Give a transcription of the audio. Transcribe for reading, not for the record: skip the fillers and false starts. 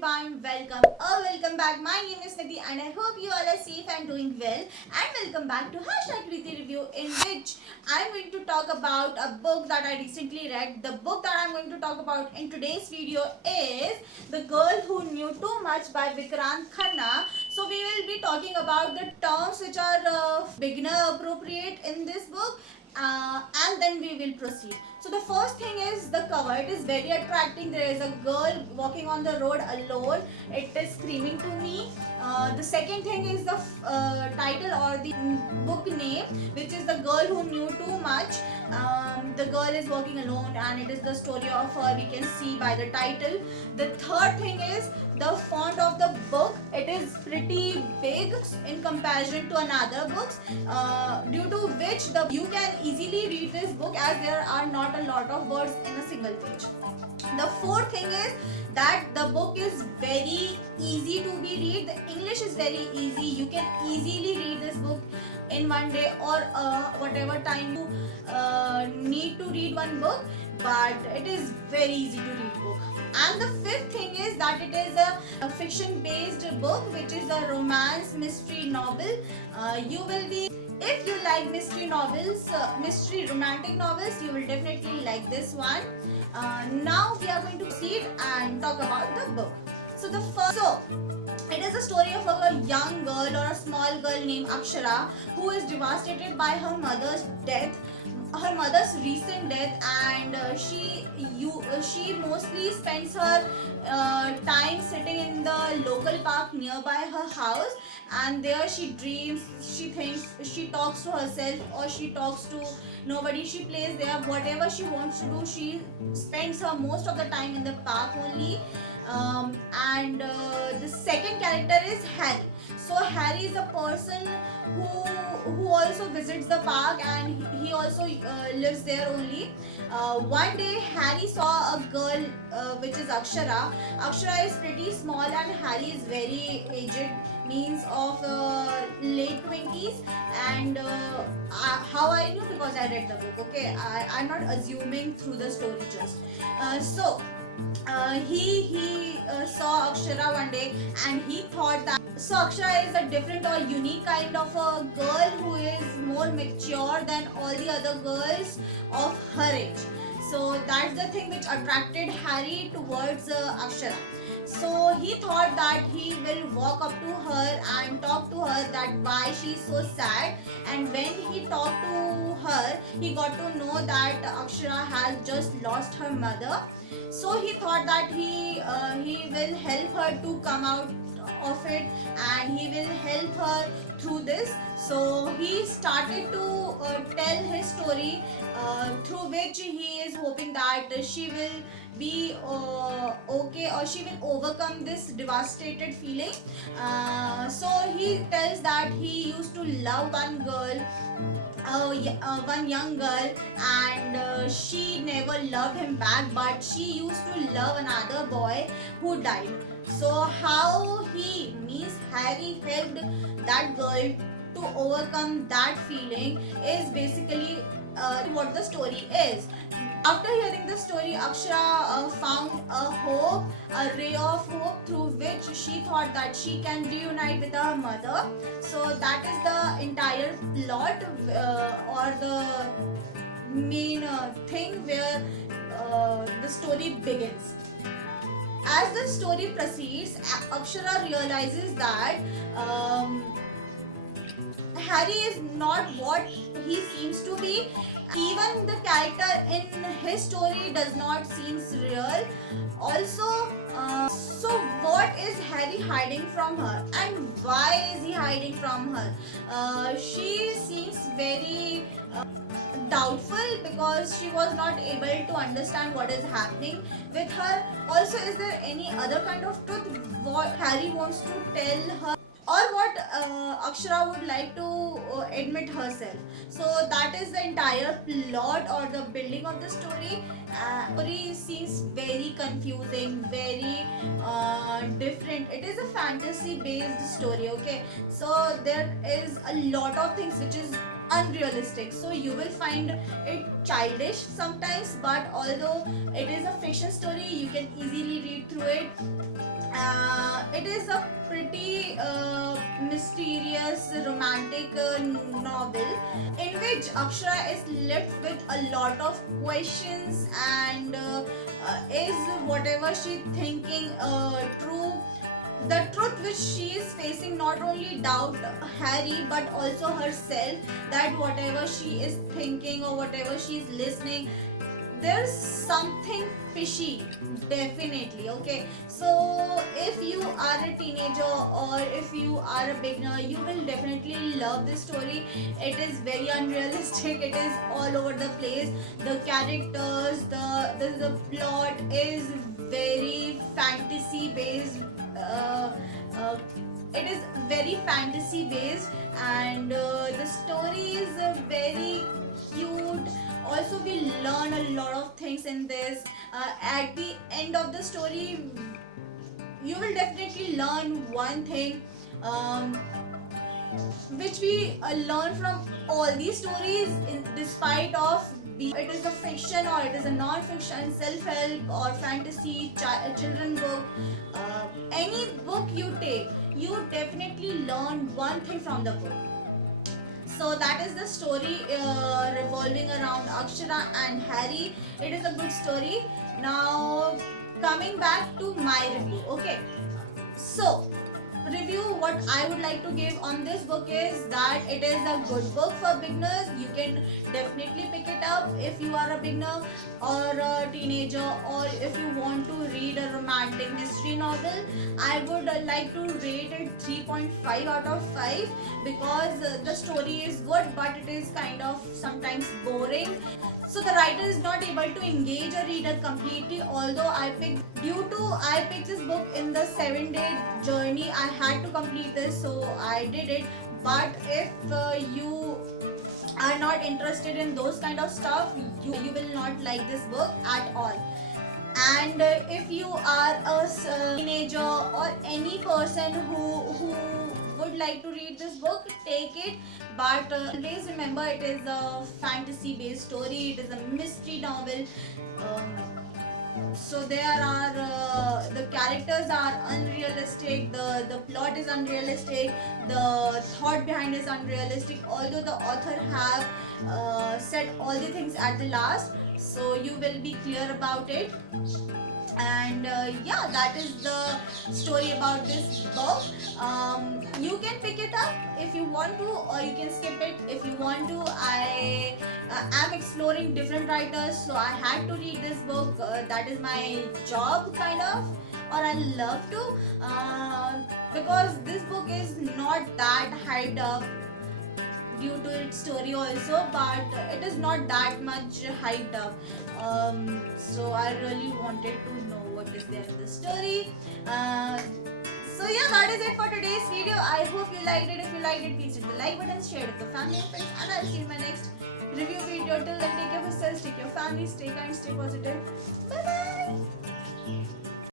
everyone, welcome back. My name is Nidhi and I hope you all are safe and doing well. And welcome back to #Kriti Review, in which I'm going to talk about a book that I recently read. The book that I'm going to talk about in today's video is The Girl Who Knew Too Much by Vikrant Khanna. So we will be talking about the terms which are beginner appropriate in this book, and then we will proceed. So the first thing is the cover. It is very attracting. There is a girl walking on the road alone. It is screaming to me. The second thing is the title or the book name, which is The Girl Who Knew Too Much. The girl is walking alone and it is the story of her, we can see by the title. The third thing is the font of the book. It is pretty big in comparison to another books, due to which you can easily read this book as there are not a lot of words in a single page. The fourth thing is that the book is very easy to be read. The English is very easy. You can easily read this book in one day or whatever time you need to read one book, but it is very easy to read book. And the fifth thing is that it is a fiction based book, which is a romance mystery novel. You will be, if you like mystery novels, mystery romantic novels, you will definitely like this one. Now we are going to proceed and talk about the book. So it is a story of a young girl or a small girl named Akshara, who is devastated by her mother's recent death, and she mostly spends her time sitting in the local park nearby her house, and there she dreams, she thinks, she talks to herself or she talks to nobody. She plays there whatever she wants to do. She spends her most of the time in the park only. And the second character is Harry. So Harry is a person who also visits the park, and he also lives there only. One day Harry saw a girl, which is Akshara. Akshara is pretty small and Harry is very aged, means of late 20s. And how I knew? Because I read the book. Okay, I'm not assuming through the story just. He saw Akshara one day and he thought that Akshara is a different or unique kind of a girl who is more mature than all the other girls of her age. So that's the thing which attracted Harry towards Akshara. So he thought that he will walk up to her and talk to her that why she's so sad. And when he talked to her, he got to know that Akshara has just lost her mother. So he thought that he will help her to come out of it, and he will help her through this. So he started to tell his story, through which he is hoping that she will be okay, or she will overcome this devastated feeling. So he tells that he used to love one girl, one young girl, and she never loved him back, but she used to love another boy who died. So how he, means Harry, helped that girl to overcome that feeling is basically what the story is. After hearing the story, Akshara found a hope, a ray of hope, through which she thought that she can reunite with her mother. So that is the entire plot, or the main thing where the story begins. As the story proceeds, Akshara realizes that Harry is not what he seems to be. Even the character in his story does not seem real. Also, so what is Harry hiding from her, and why is he hiding from her? She seems very doubtful because she was not able to understand what is happening with her. Also, is there any other kind of truth what Harry wants to tell her, or what Akshara would like to admit herself? So that is the entire plot or the building of the story. Story seems very confusing, very different. It is a fantasy based story. Okay, so there is a lot of things which is unrealistic, so you will find it childish sometimes, but although it is a fiction story, you can easily read through it. it is a pretty mysterious romantic novel in which Akshara is left with a lot of questions and is whatever she thinking true. The truth which she is facing not only doubt Harry but also herself, that whatever she is thinking or whatever she is listening, there's something fishy, definitely. Okay, so if you are a teenager or if you are a beginner, you will definitely love this story. It is very unrealistic, it is all over the place. The characters, the plot is very fantasy based. uh, it is very fantasy based, and the story is very cute. Also, we learn a lot of things in this. At the end of the story, you will definitely learn one thing, which we learn from all these stories, despite of it is a fiction or it is a non-fiction, self-help or fantasy, children book, any book you take, you definitely learn one thing from the book. So that is the story revolving around Akshara and Harry. It is a good story. Now coming back to my review. Okay, so review what I would like to give on this book is that it is a good book for beginners. You can definitely pick it up if you are a beginner or a teenager, or if you want to read a romantic mystery novel. I would like to rate it 3.5 out of 5 because the story is good but it is kind of sometimes boring. So the writer is not able to engage a reader completely. Although I picked this book in the 7-day journey, I had to complete this, so I did it. But if you are not interested in those kind of stuff, you will not like this book at all. And if you are a teenager or any person who would like to read this book, take it. But always remember, it is a fantasy based story, it is a mystery novel. So there are the characters are unrealistic, the plot is unrealistic, the thought behind is unrealistic, although the author have said all the things at the last, so you will be clear about it. And yeah, that is the story about this book. You can pick it up if you want to, or you can skip it if you want to. I am exploring different writers, so I had to read this book. That is my job, kind of, or I love to, because this book is not that hyped up due to its story also, but it is not that much hyped up. So I really wanted to know what is there in the story. So yeah, that is it for today's video. I hope you liked it. If you liked it, please hit the like button, share it with your family and friends, and I'll see you in my next review video. Till then, take care of yourselves, take care of your family, stay kind, stay positive. Bye bye.